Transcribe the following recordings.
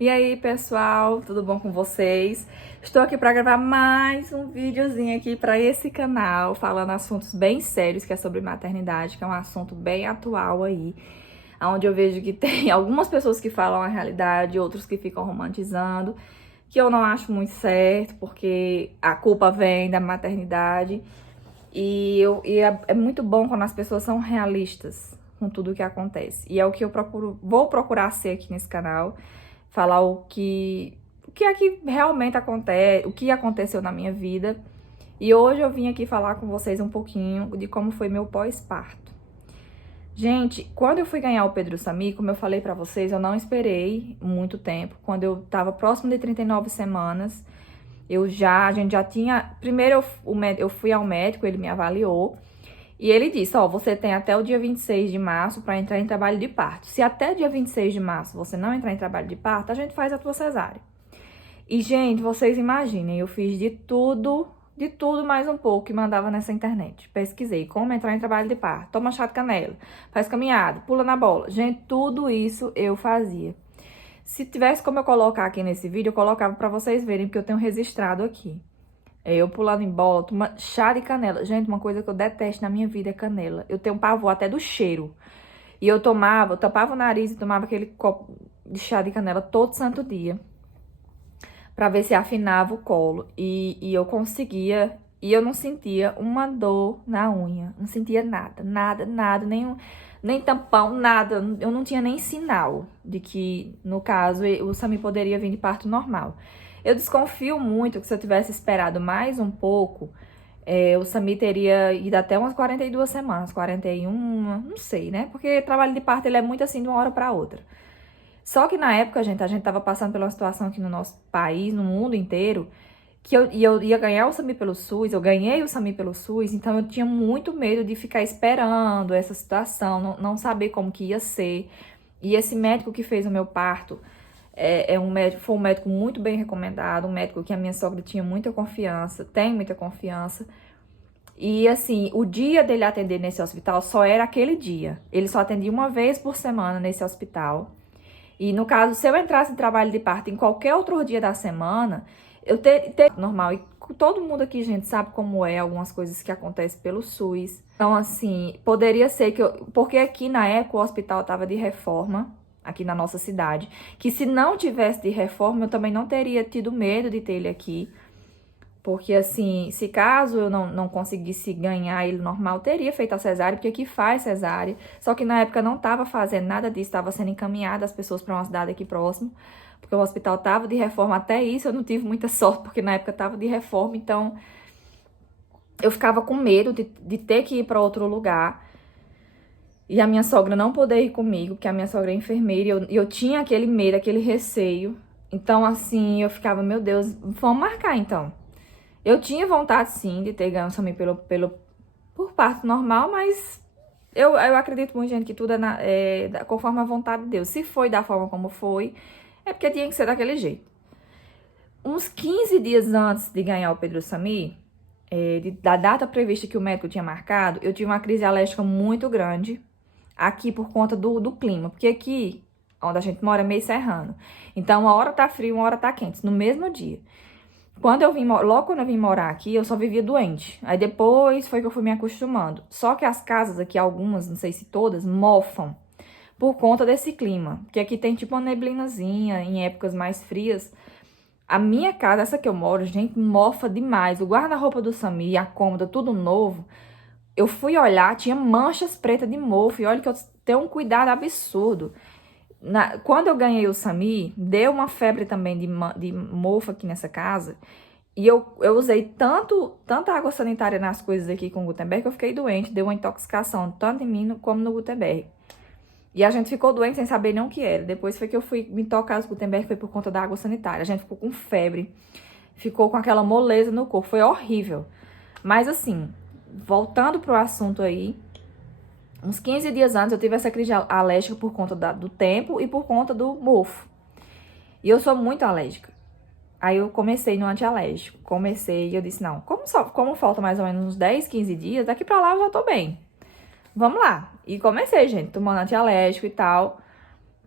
E aí, pessoal, tudo bom com vocês? Estou aqui para gravar mais um videozinho aqui para esse canal, falando assuntos bem sérios, que é sobre maternidade, que é um assunto bem atual aí, onde eu vejo que tem algumas pessoas que falam a realidade, outros que ficam romantizando, que eu não acho muito certo, porque a culpa vem da maternidade. É muito bom quando as pessoas são realistas com tudo o que acontece. E é o que eu vou procurar ser aqui nesse canal, falar o que é que realmente acontece, o que aconteceu na minha vida. E hoje eu vim aqui falar com vocês um pouquinho de como foi meu pós-parto. Gente, quando eu fui ganhar o Pedro Samir, como eu falei pra vocês, eu não esperei muito tempo. Quando eu tava próximo de 39 semanas, a gente já tinha... Primeiro eu fui ao médico, ele me avaliou. E ele disse, ó, você tem até o dia 26 de março para entrar em trabalho de parto. Se até dia 26 de março você não entrar em trabalho de parto, a gente faz a tua cesárea. E, gente, vocês imaginem, eu fiz de tudo mais um pouco que mandava nessa internet. Pesquisei como entrar em trabalho de parto, toma chá de canela, faz caminhada, pula na bola. Gente, tudo isso eu fazia. Se tivesse como eu colocar aqui nesse vídeo, eu colocava para vocês verem, porque eu tenho registrado aqui. Eu pulando em bola, tomando chá de canela. Gente, uma coisa que eu detesto na minha vida é canela. Eu tenho um pavor até do cheiro. E eu tapava o nariz e tomava aquele copo de chá de canela todo santo dia. Pra ver se afinava o colo. E eu conseguia. E eu não sentia uma dor na unha. Não sentia nada. Nem tampão, nada. Eu não tinha nem sinal de que, no caso, o Samir poderia vir de parto normal. Eu desconfio muito que se eu tivesse esperado mais um pouco, o Samir teria ido até umas 42 semanas, 41, não sei, né? Porque trabalho de parto ele é muito assim de uma hora para outra. Só que na época, gente, a gente tava passando por uma situação aqui no nosso país, no mundo inteiro, que eu ia ganhar o Samir pelo SUS, eu ganhei o Samir pelo SUS, então eu tinha muito medo de ficar esperando essa situação, não saber como que ia ser. E esse médico que fez o meu parto, foi um médico muito bem recomendado, um médico que a minha sogra tinha muita confiança, tem muita confiança. E assim, o dia dele atender nesse hospital só era aquele dia. Ele só atendia uma vez por semana nesse hospital. E no caso, se eu entrasse em trabalho de parto em qualquer outro dia da semana, eu teria normal. E todo mundo aqui, gente, sabe como é algumas coisas que acontecem pelo SUS. Então, assim, poderia ser que porque aqui na época o hospital estava de reforma, aqui na nossa cidade, que se não tivesse de reforma, eu também não teria tido medo de ter ele aqui. Porque, assim, se caso eu não conseguisse ganhar ele normal, teria feito a cesárea, porque aqui faz cesárea. Só que na época não estava fazendo nada disso, estava sendo encaminhada as pessoas para uma cidade aqui próximo, porque o hospital estava de reforma. Até isso eu não tive muita sorte, porque na época estava de reforma, então eu ficava com medo de ter que ir para outro lugar. E a minha sogra não poder ir comigo, porque a minha sogra é enfermeira, e eu tinha aquele medo, aquele receio. Então, assim, eu ficava, meu Deus, vamos marcar então. Eu tinha vontade, sim, de ter ganho também por parto normal, mas eu acredito muito, gente, que tudo conforme a vontade de Deus. Se foi da forma como foi, é porque tinha que ser daquele jeito. Uns 15 dias antes de ganhar o Pedro Samir, da data prevista que o médico tinha marcado, eu tive uma crise alérgica muito grande, aqui por conta do clima. Porque aqui, onde a gente mora, é meio serrano. Então, uma hora tá frio, uma hora tá quente, no mesmo dia. Logo quando eu vim morar aqui, eu só vivia doente. Aí depois foi que eu fui me acostumando. Só que as casas aqui, algumas, não sei se todas, mofam por conta desse clima. Porque aqui tem tipo uma neblinazinha em épocas mais frias. A minha casa, essa que eu moro, gente, mofa demais. O guarda-roupa do Samir, a cômoda, tudo novo. Eu fui olhar, tinha manchas pretas de mofo. E olha que eu tenho um cuidado absurdo. Quando eu ganhei o Samir, deu uma febre também de mofo aqui nessa casa. E eu usei tanta água sanitária nas coisas aqui com o Gutenberg que eu fiquei doente. Deu uma intoxicação, tanto em mim como no Gutenberg. E a gente ficou doente sem saber nem o que era. Depois foi que eu fui me tocar os Gutenberg, foi por conta da água sanitária. A gente ficou com febre, ficou com aquela moleza no corpo. Foi horrível. Mas assim, voltando pro assunto aí... Uns 15 dias antes eu tive essa crise alérgica por conta do tempo e por conta do mofo. E eu sou muito alérgica. Aí eu comecei no antialérgico. E eu disse, não, como falta mais ou menos uns 10, 15 dias, daqui pra lá eu já tô bem. Vamos lá. E comecei, gente, tomando antialérgico e tal.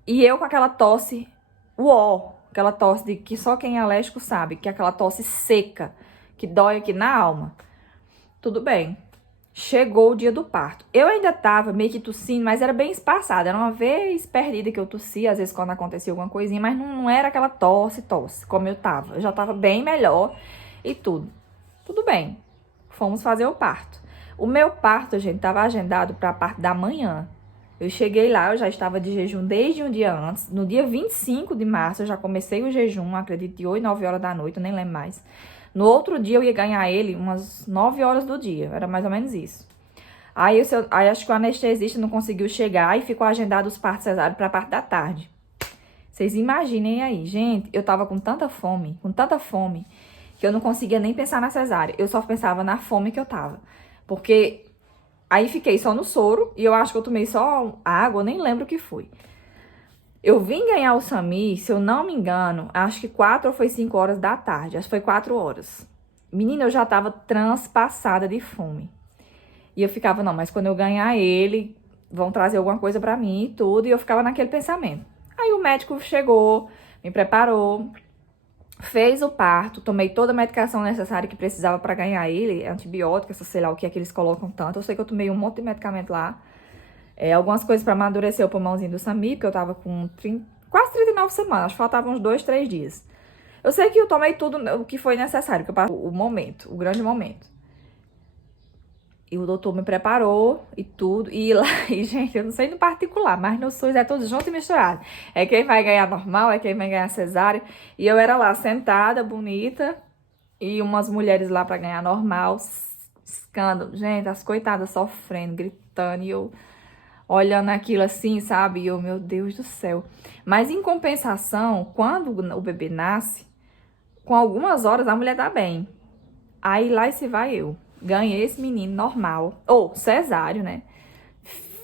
E eu com aquela tosse, uó, Aquela tosse de que só quem é alérgico sabe, que é aquela tosse seca, que dói aqui na alma. Tudo bem. Chegou o dia do parto. Eu ainda tava meio que tossindo, mas era bem espaçada. Era uma vez perdida que eu tossia, às vezes quando acontecia alguma coisinha, mas não era aquela tosse, como eu tava. Eu já tava bem melhor e tudo. Tudo bem. Fomos fazer o parto. O meu parto, gente, tava agendado para a parte da manhã. Eu cheguei lá, eu já estava de jejum desde um dia antes. No dia 25 de março, eu já comecei o jejum, acredito, de 8, 9 horas da noite, eu nem lembro mais. No outro dia, eu ia ganhar ele umas 9 horas do dia, era mais ou menos isso. Aí acho que o anestesista não conseguiu chegar e ficou agendado os partos cesáreos para a parte da tarde. Vocês imaginem aí, gente, eu tava com tanta fome, que eu não conseguia nem pensar na cesárea. Eu só pensava na fome que eu tava. Porque aí fiquei só no soro e eu acho que eu tomei só água, eu nem lembro o que foi. Eu vim ganhar o Samir, se eu não me engano, acho que 4 ou foi 5 horas da tarde. Acho que foi 4 horas. Menina, eu já tava transpassada de fome. E eu ficava, não, mas quando eu ganhar ele, vão trazer alguma coisa pra mim e tudo. E eu ficava naquele pensamento. Aí o médico chegou, me preparou, fez o parto, tomei toda a medicação necessária que precisava pra ganhar ele, antibiótico, sei lá o que é que eles colocam tanto. Eu sei que eu tomei um monte de medicamento lá. Algumas coisas pra amadurecer o pulmãozinho do Samir, porque eu tava com quase 39 semanas, acho que faltavam uns 2, 3 dias. Eu sei que eu tomei tudo o que foi necessário, que eu passei o momento, o grande momento. E o doutor me preparou e tudo. E lá, e, gente, eu não sei no particular, mas no SUS é tudo junto e misturado. É quem vai ganhar normal, é quem vai ganhar cesárea. E eu era lá sentada, bonita, e umas mulheres lá pra ganhar normal, escândalo. Gente, as coitadas sofrendo, gritando, e eu olhando aquilo assim, sabe? E eu, meu Deus do céu. Mas em compensação, quando o bebê nasce, com algumas horas a mulher tá bem. Aí lá se vai eu. Ganhei esse menino normal, ou cesáreo, né?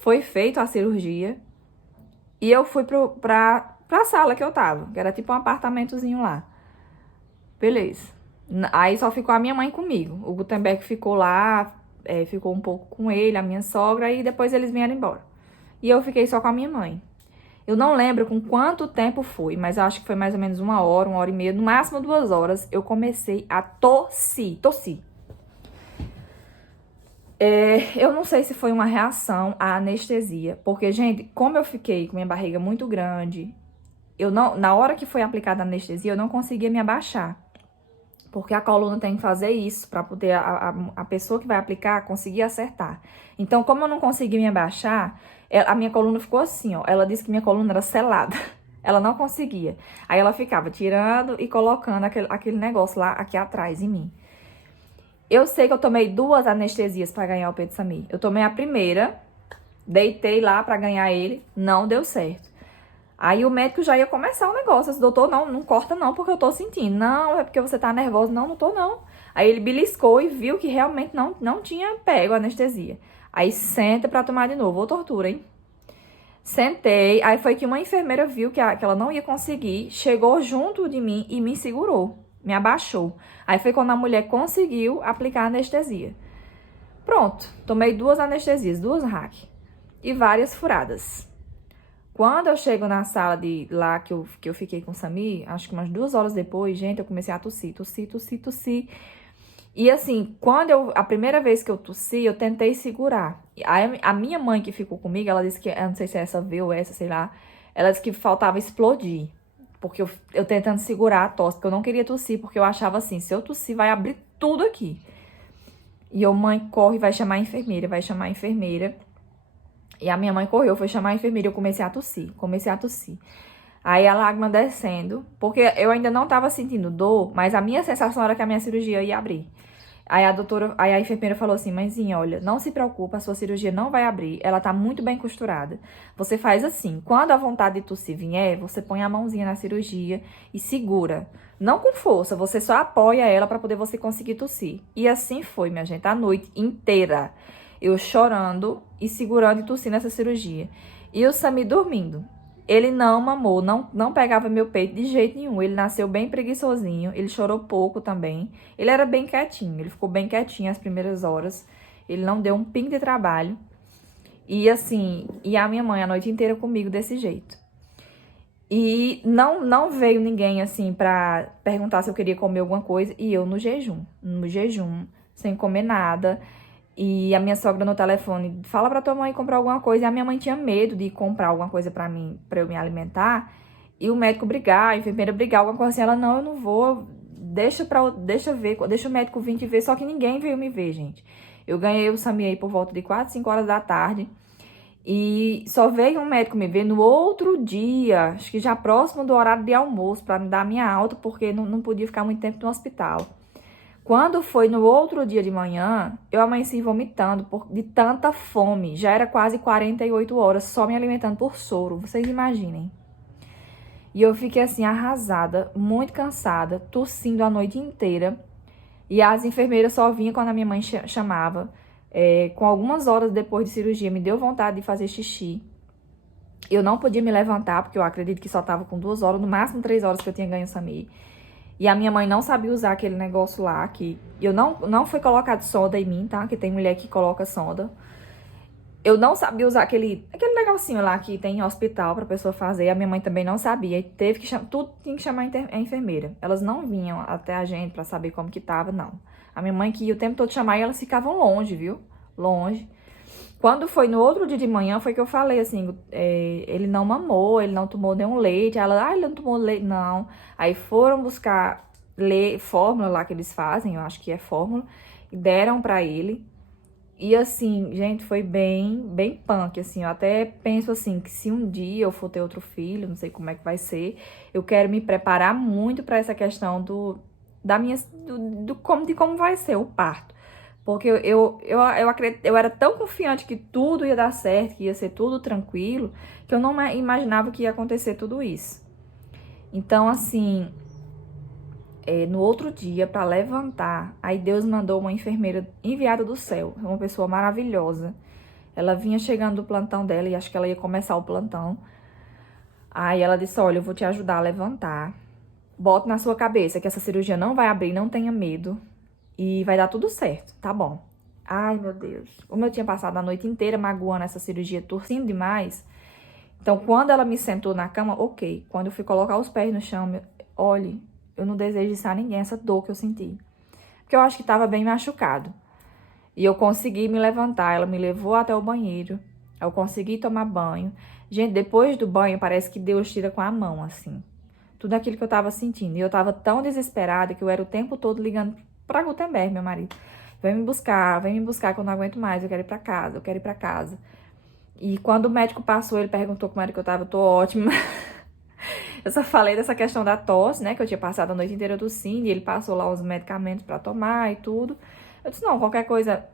Foi feita a cirurgia e eu fui pra sala que eu tava, que era tipo um apartamentozinho lá. Beleza. Aí só ficou a minha mãe comigo. O Gutenberg ficou lá, ficou um pouco com ele, a minha sogra, e depois eles vieram embora. E eu fiquei só com a minha mãe. Eu não lembro com quanto tempo foi, mas eu acho que foi mais ou menos 1 hora e meia, no máximo 2 horas, eu comecei a tossir. Eu não sei se foi uma reação à anestesia, porque, gente, como eu fiquei com minha barriga muito grande, na hora que foi aplicada a anestesia, eu não conseguia me abaixar. Porque a coluna tem que fazer isso para poder a pessoa que vai aplicar conseguir acertar. Então, como eu não consegui me abaixar, a minha coluna ficou assim, ó. Ela disse que minha coluna era selada. Ela não conseguia. Aí ela ficava tirando e colocando aquele negócio lá aqui atrás em mim. Eu sei que eu tomei 2 anestesias para ganhar o peito Samir. Eu tomei a primeira, deitei lá para ganhar ele, não deu certo. Aí o médico já ia começar o negócio. Esse doutor, não corta não, porque eu tô sentindo. Não, é porque você tá nervosa. Não tô não. Aí ele beliscou e viu que realmente não tinha pego a anestesia. Aí senta pra tomar de novo. Ô tortura, hein? Sentei. Aí foi que uma enfermeira viu que ela não ia conseguir. Chegou junto de mim e me segurou. Me abaixou. Aí foi quando a mulher conseguiu aplicar a anestesia. Pronto. Tomei 2 anestesias, 2 RAC. E várias furadas. Quando eu chego na sala de lá que eu fiquei com o Samir, acho que umas 2 horas depois, gente, eu comecei a tossir. E assim, a primeira vez que eu tossi, eu tentei segurar. Aí a minha mãe que ficou comigo, ela disse que, eu não sei se é essa V ou essa, sei lá, ela disse que faltava explodir. Porque eu tentando segurar a tosse, porque eu não queria tossir, porque eu achava assim, se eu tossir, vai abrir tudo aqui. E eu, mãe, corre, vai chamar a enfermeira. E a minha mãe correu, foi chamar a enfermeira, eu comecei a tossir. Aí a lágrima descendo, porque eu ainda não tava sentindo dor, mas a minha sensação era que a minha cirurgia ia abrir. Aí a enfermeira falou assim, mãezinha, olha, não se preocupa, a sua cirurgia não vai abrir, ela tá muito bem costurada. Você faz assim, quando a vontade de tossir vier, você põe a mãozinha na cirurgia e segura. Não com força, você só apoia ela pra poder você conseguir tossir. E assim foi, minha gente, a noite inteira. Eu chorando e segurando e tossindo essa cirurgia. E o Samir dormindo. Ele não mamou, não pegava meu peito de jeito nenhum. Ele nasceu bem preguiçosinho, ele chorou pouco também. Ele era bem quietinho, ele ficou bem quietinho as primeiras horas. Ele não deu um pingo de trabalho. E assim, e a minha mãe a noite inteira comigo desse jeito. E não veio ninguém, assim, pra perguntar se eu queria comer alguma coisa. E eu no jejum, sem comer nada. E a minha sogra no telefone, fala pra tua mãe comprar alguma coisa. E a minha mãe tinha medo de comprar alguma coisa pra mim, pra eu me alimentar. E o médico brigar, a enfermeira brigar, alguma coisa assim. Ela, não, eu não vou, deixa ver, deixa o médico vir te ver. Só que ninguém veio me ver, gente. Eu ganhei o SAMI aí por volta de 4, 5 horas da tarde. E só veio um médico me ver no outro dia, acho que já próximo do horário de almoço, pra me dar minha alta, porque não podia ficar muito tempo no hospital. Quando foi no outro dia de manhã, eu amanheci vomitando de tanta fome. Já era quase 48 horas só me alimentando por soro, vocês imaginem. E eu fiquei assim, arrasada, muito cansada, tossindo a noite inteira. E as enfermeiras só vinham quando a minha mãe chamava. Com algumas horas depois de cirurgia, me deu vontade de fazer xixi. Eu não podia me levantar, porque eu acredito que só tava com 2 horas, no máximo 3 horas que eu tinha ganho o SAMI. E a minha mãe não sabia usar aquele negócio lá, que eu não foi colocado sonda em mim, tá? Que tem mulher que coloca sonda. Eu não sabia usar aquele negocinho lá que tem em hospital pra pessoa fazer. A minha mãe também não sabia. E teve que chamar, tudo tinha que chamar a enfermeira. Elas não vinham até a gente pra saber como que tava, não. A minha mãe que ia o tempo todo chamar e elas ficavam longe, viu? Longe. Quando foi no outro dia de manhã, foi que eu falei assim, ele não mamou, ele não tomou nenhum leite. Ela, ele não tomou leite, não. Aí foram buscar fórmula lá que eles fazem, eu acho que é fórmula, e deram pra ele. E assim, gente, foi bem punk, assim. Eu até penso assim, que se um dia eu for ter outro filho, não sei como é que vai ser, eu quero me preparar muito pra essa questão de como vai ser o parto. Porque eu era tão confiante que tudo ia dar certo, que ia ser tudo tranquilo, que eu não imaginava que ia acontecer tudo isso. Então, assim, no outro dia, para levantar, aí Deus mandou uma enfermeira enviada do céu, uma pessoa maravilhosa. Ela vinha chegando do plantão dela e acho que ela ia começar o plantão. Aí ela disse, olha, eu vou te ajudar a levantar. Bota na sua cabeça que essa cirurgia não vai abrir, não tenha medo. E vai dar tudo certo, tá bom. Ai, meu Deus. Como eu tinha passado a noite inteira magoando essa cirurgia, torcendo demais. Então, quando ela me sentou na cama, ok. Quando eu fui colocar os pés no chão, olhe, eu não desejo isso a ninguém, essa dor que eu senti. Porque eu acho que tava bem machucado. E eu consegui me levantar, ela me levou até o banheiro. Eu consegui tomar banho. Gente, depois do banho, parece que Deus tira com a mão, assim. Tudo aquilo que eu tava sentindo. E eu tava tão desesperada que eu era o tempo todo ligando pra Gutenberg, meu marido. Vem me buscar que eu não aguento mais, eu quero ir pra casa, eu quero ir pra casa. E quando o médico passou, ele perguntou como era que eu tava, eu tô ótima. Eu só falei dessa questão da tosse, né, que eu tinha passado a noite inteira tossindo, e ele passou lá os medicamentos pra tomar e tudo. Eu disse, não, qualquer coisa,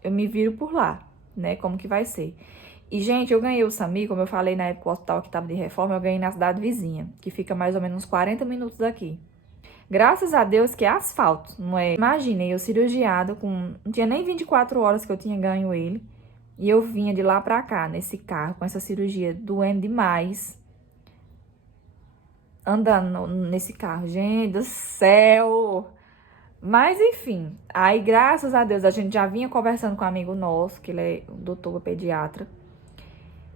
eu me viro por lá, né, como que vai ser. E, gente, eu ganhei o SAMI, como eu falei na época, o hospital que tava de reforma, eu ganhei na cidade vizinha, que fica mais ou menos uns 40 minutos daqui. Graças a Deus que é asfalto, não é? Imaginem, eu cirurgiada com... Não tinha nem 24 horas que eu tinha ganho ele. E eu vinha de lá pra cá, nesse carro, com essa cirurgia, doendo demais. Andando nesse carro. Gente do céu! Mas, enfim. Aí, graças a Deus, a gente já vinha conversando com um amigo nosso, que ele é um doutor pediatra.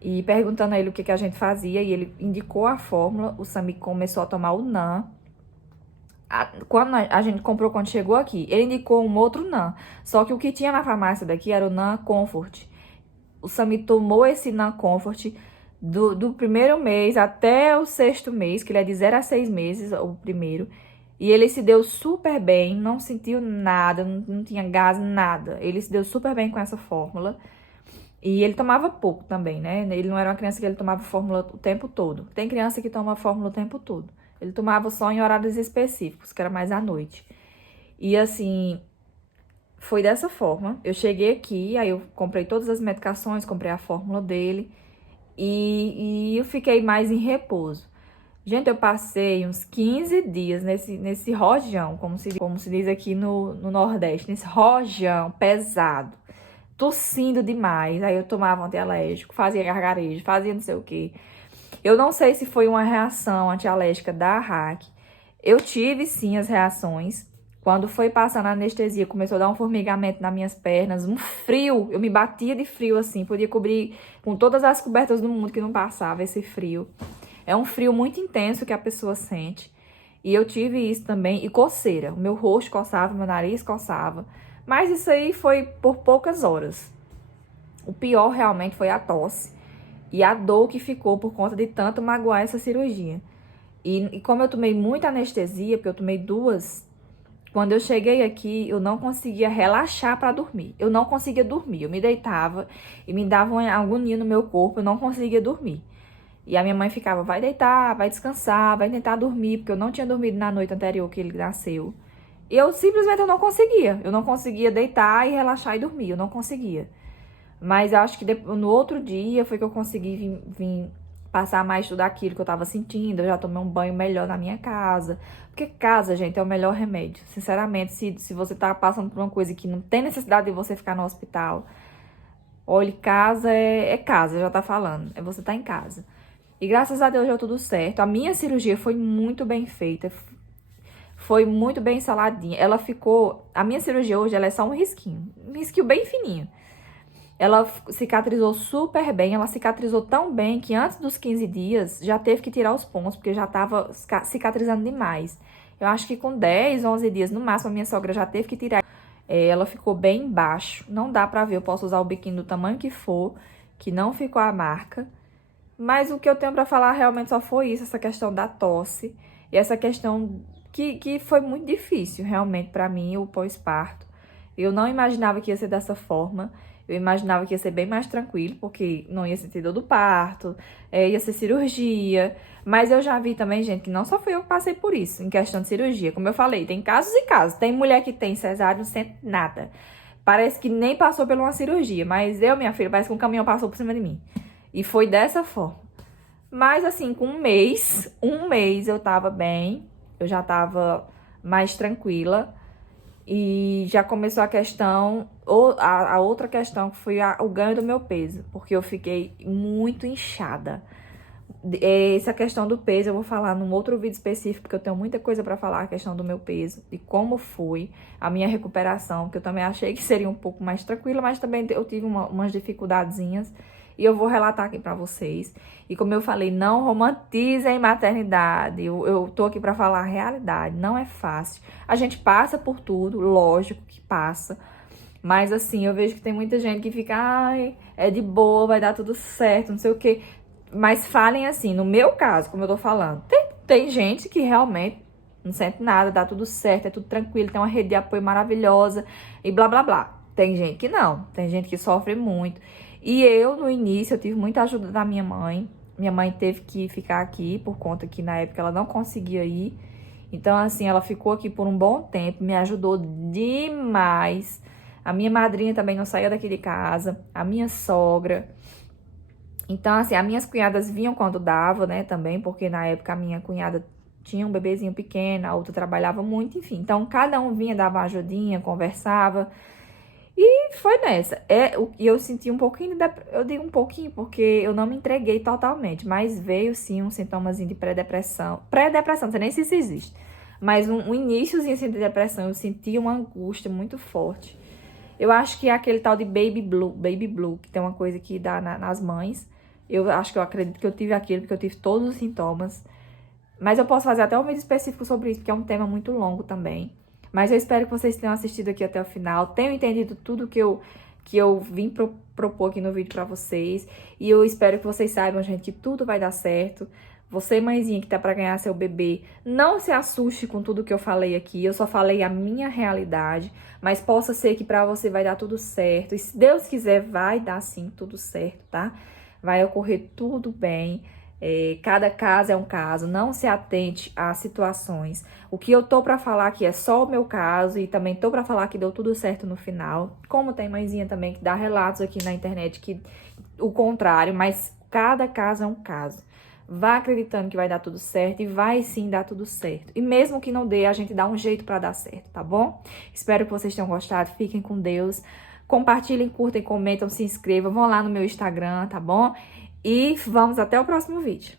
E perguntando a ele o que a gente fazia. E ele indicou a fórmula. O Sami começou a tomar o NAN. Quando a gente comprou, quando chegou aqui, ele indicou um outro NAN. Só que o que tinha na farmácia daqui era o NAN Comfort. O Sami tomou esse NAN Comfort do primeiro mês até o 6º mês, que ele é de 0 a 6 meses, o primeiro. E ele se deu super bem, não sentiu nada, não tinha gás, nada. Ele se deu super bem com essa fórmula. E ele tomava pouco também, né? Ele não era uma criança que ele tomava fórmula o tempo todo. Tem criança que toma fórmula o tempo todo. Ele tomava só em horários específicos, que era mais à noite. E assim, foi dessa forma. Eu cheguei aqui, aí eu comprei todas as medicações, comprei a fórmula dele. E eu fiquei mais em repouso. Gente, eu passei uns 15 dias nesse rojão, como se diz aqui no Nordeste, nesse rojão pesado, tossindo demais. Aí eu tomava antialérgico, fazia gargarejo, fazia não sei o quê. Eu não sei se foi uma reação antialérgica da RAC. Eu tive, sim, as reações. Quando foi passando a anestesia, começou a dar um formigamento nas minhas pernas, um frio. Eu me batia de frio, assim. Podia cobrir com todas as cobertas do mundo que não passava esse frio. É um frio muito intenso que a pessoa sente. E eu tive isso também, e coceira. O meu rosto coçava, meu nariz coçava. Mas isso aí foi por poucas horas. O pior realmente foi a tosse e a dor que ficou por conta de tanto magoar essa cirurgia. E como eu tomei muita anestesia, porque eu tomei 2, quando eu cheguei aqui, eu não conseguia relaxar para dormir. Eu não conseguia dormir. Eu me deitava e me dava uma agonia no meu corpo, eu não conseguia dormir. E a minha mãe ficava, vai deitar, vai descansar, vai tentar dormir, porque eu não tinha dormido na noite anterior que ele nasceu. E eu simplesmente eu não conseguia. Eu não conseguia deitar e relaxar e dormir. Eu não conseguia. Mas eu acho que no outro dia foi que eu consegui vir passar mais tudo aquilo que eu tava sentindo. Eu já tomei um banho melhor na minha casa. Porque casa, gente, é o melhor remédio. Sinceramente, se você tá passando por uma coisa que não tem necessidade de você ficar no hospital, olha, casa é casa, já tá falando. É você tá em casa. E graças a Deus deu tudo certo. A minha cirurgia foi muito bem feita. Foi muito bem ensaladinha. Ela ficou... A minha cirurgia hoje, ela é só um risquinho. Um risquinho bem fininho. Ela cicatrizou super bem, ela cicatrizou tão bem que antes dos 15 dias já teve que tirar os pontos, porque já tava cicatrizando demais. Eu acho que com 10, 11 dias no máximo a minha sogra já teve que tirar. Ela ficou bem embaixo, não dá pra ver, eu posso usar o biquíni do tamanho que for, que não ficou a marca. Mas o que eu tenho pra falar realmente só foi isso, essa questão da tosse e essa questão que foi muito difícil realmente pra mim, o pós-parto. Eu não imaginava que ia ser dessa forma. Eu imaginava que ia ser bem mais tranquilo, porque não ia sentir dor do parto, ia ser cirurgia. Mas eu já vi também, gente, que não só fui eu que passei por isso, em questão de cirurgia. Como eu falei, tem casos e casos. Tem mulher que tem cesárea e não sente nada. Parece que nem passou por uma cirurgia. Mas eu, minha filha, parece que um caminhão passou por cima de mim. E foi dessa forma. Mas assim, com um mês eu tava bem. Eu já tava mais tranquila. E já começou a questão, a outra questão, que foi o ganho do meu peso. Porque eu fiquei muito inchada. Essa questão do peso eu vou falar num outro vídeo específico, porque eu tenho muita coisa pra falar, a questão do meu peso. E como foi a minha recuperação, porque eu também achei que seria um pouco mais tranquila, mas também eu tive umas dificuldadezinhas. E eu vou relatar aqui pra vocês. E como eu falei, não romantizem maternidade. Eu tô aqui pra falar a realidade. Não é fácil. A gente passa por tudo, lógico que passa. Mas assim, eu vejo que tem muita gente que fica, ai, é de boa, vai dar tudo certo, não sei o quê. Mas falem assim, no meu caso, como eu tô falando, tem gente que realmente não sente nada, dá tudo certo, é tudo tranquilo, tem uma rede de apoio maravilhosa e blá, blá, blá. Tem gente que não, tem gente que sofre muito. E eu, no início, eu tive muita ajuda da minha mãe. Minha mãe teve que ficar aqui, por conta que na época ela não conseguia ir. Então, assim, ela ficou aqui por um bom tempo, me ajudou demais. A minha madrinha também não saía daqui de casa, a minha sogra. Então, assim, as minhas cunhadas vinham quando dava, né, também, porque na época a minha cunhada tinha um bebezinho pequeno, a outra trabalhava muito, enfim. Então, cada um vinha, dava uma ajudinha, conversava. E foi nessa. E eu senti um pouquinho eu digo um pouquinho porque eu não me entreguei totalmente, mas veio sim um sintomazinho de pré-depressão. Pré-depressão, não sei nem se isso existe. Mas um iniciozinho assim, de depressão, eu senti uma angústia muito forte. Eu acho que é aquele tal de baby blue, que tem uma coisa que dá nas mães. Eu acho que eu acredito que eu tive aquilo, porque eu tive todos os sintomas. Mas eu posso fazer até um vídeo específico sobre isso, porque é um tema muito longo também. Mas eu espero que vocês tenham assistido aqui até o final, tenham entendido tudo que eu vim propor aqui no vídeo pra vocês. E eu espero que vocês saibam, gente, que tudo vai dar certo. Você, mãezinha, que tá pra ganhar seu bebê, não se assuste com tudo que eu falei aqui. Eu só falei a minha realidade, mas possa ser que pra você vai dar tudo certo. E se Deus quiser, vai dar sim tudo certo, tá? Vai ocorrer tudo bem. Cada caso é um caso, não se atente a situações. O que eu tô pra falar aqui é só o meu caso e também tô pra falar que deu tudo certo no final. Como tem mãezinha também que dá relatos aqui na internet que o contrário, mas cada caso é um caso. Vá acreditando que vai dar tudo certo e vai sim dar tudo certo. E mesmo que não dê, a gente dá um jeito pra dar certo, tá bom? Espero que vocês tenham gostado, fiquem com Deus. Compartilhem, curtem, comentam, se inscrevam, vão lá no meu Instagram, tá bom? E vamos até o próximo vídeo.